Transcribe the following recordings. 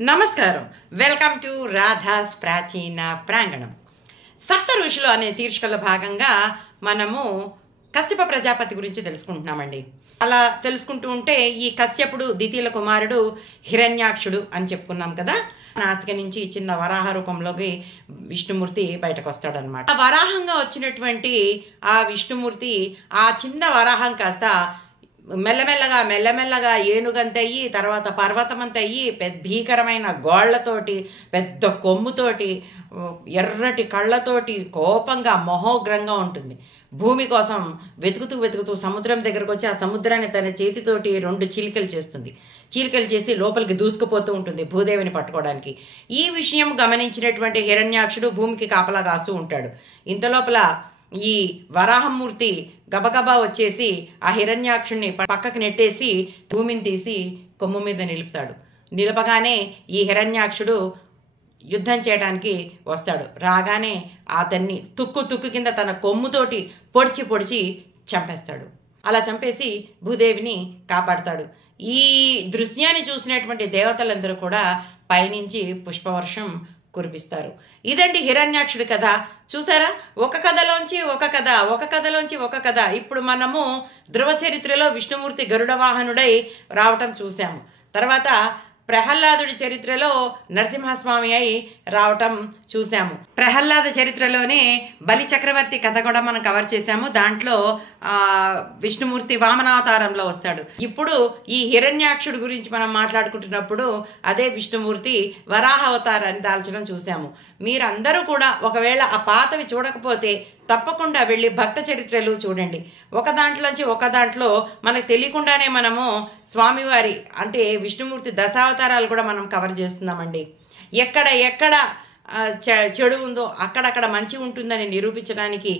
నమస్కారం. Welcome to Radha's ప్రాచీన ప్రాంగణం. సప్త ఋషులు అనే శీర్షికలో భాగంగా మనము కశ్యప ప్రజాపతి గురించి తెలుసుకుంటున్నామండి. అలా తెలుసుకుంటూ ఉంటే ఈ కశ్యపుడు ద్వితీయుల కుమారుడు హిరణ్యాక్షుడు అని చెప్పుకున్నాం కదా. నాసిక నుంచి చిన్న వరాహ రూపంలోకి విష్ణుమూర్తి బయటకు వస్తాడనమాట. ఆ వరాహంగా వచ్చినటువంటి ఆ విష్ణుమూర్తి ఆ చిన్న వరాహం కాస్త మెల్లమెల్లగా ఏనుగంతయ్యి, తర్వాత పర్వతమంతయ్యి, భీకరమైన గోళ్లతోటి, పెద్ద కొమ్ముతోటి, ఎర్రటి కళ్ళతోటి, కోపంగా మహోగ్రంగా ఉంటుంది. భూమి కోసం వెతుకుతూ సముద్రం దగ్గరకు వచ్చి ఆ సముద్రాన్ని తన చేతితోటి 2 చీలికలు చేస్తుంది. చీలికలు చేసి లోపలికి దూసుకుపోతూ ఉంటుంది భూదేవిని పట్టుకోవడానికి. ఈ విషయం గమనించినటువంటి హిరణ్యాక్షుడు భూమికి కాపలా కాస్తూ ఉంటాడు. ఇంతలోపల ఈ వరాహమూర్తి గబగబా వచ్చేసి ఆ హిరణ్యాక్షుణ్ణి పక్కకు నెట్టేసి భూమిని తీసి కొమ్ము మీద నిలుపుతాడు. నిలపగానే ఈ హిరణ్యాక్షుడు యుద్ధం చేయడానికి వస్తాడు. రాగానే అతన్ని తుక్కు కింద తన కొమ్ముతోటి పొడిచి చంపేస్తాడు. అలా చంపేసి భూదేవిని కాపాడతాడు. ఈ దృశ్యాన్ని చూసినటువంటి దేవతలందరూ కూడా పైనుంచి పుష్పవర్షం కురిపిస్తారు. ఇదండి హిరణ్యాక్షుడి కథ. చూసారా, ఒక కథలోంచి ఒక కథ. ఇప్పుడు మనము ధ్రువ చరిత్రలో విష్ణుమూర్తి గరుడ వాహనుడై రావటం చూసాము. తర్వాత ప్రహ్లాదుడి చరిత్రలో నరసింహస్వామి అయి రావటం చూసాము. ప్రహ్లాద చరిత్రలోనే బలి చక్రవర్తి కథ కూడా మనం కవర్ చేశాము. దాంట్లో విష్ణుమూర్తి వామనావతారంలో వస్తాడు. ఇప్పుడు ఈ హిరణ్యాక్షుడి గురించి మనం మాట్లాడుకుంటున్నప్పుడు అదే విష్ణుమూర్తి వరాహ అవతారాన్ని దాల్చడం చూసాము. మీరందరూ కూడా ఒకవేళ ఆ పాతవి చూడకపోతే తప్పకుండా వెళ్ళి భక్త చరిత్రలు చూడండి. ఒక దాంట్లో మనకు తెలియకుండానే మనము స్వామివారి అంటే విష్ణుమూర్తి దశావతారాలు కూడా మనం కవర్ చేస్తున్నామండి. ఎక్కడ చెడు ఉందో అక్కడక్కడ మంచి ఉంటుందని నిరూపించడానికి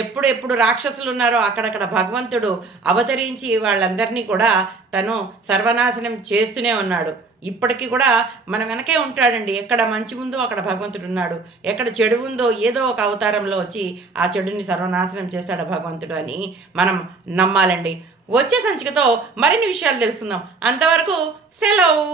ఎప్పుడు రాక్షసులు ఉన్నారో అక్కడక్కడ భగవంతుడు అవతరించి వాళ్ళందరినీ కూడా తను సర్వనాశనం చేస్తూనే ఉన్నాడు. ఇప్పటికీ కూడా మన వెనకే ఉంటాడండి. ఎక్కడ మంచి ఉందో అక్కడ భగవంతుడు ఉన్నాడు, ఎక్కడ చెడు ఉందో ఏదో ఒక అవతారంలో వచ్చి ఆ చెడుని సర్వనాశనం చేస్తాడు భగవంతుడు అని మనం నమ్మాలండి. వచ్చే సంచికతో మరిన్ని విషయాలు తెలుసుకుందాం. అంతవరకు సెలవు.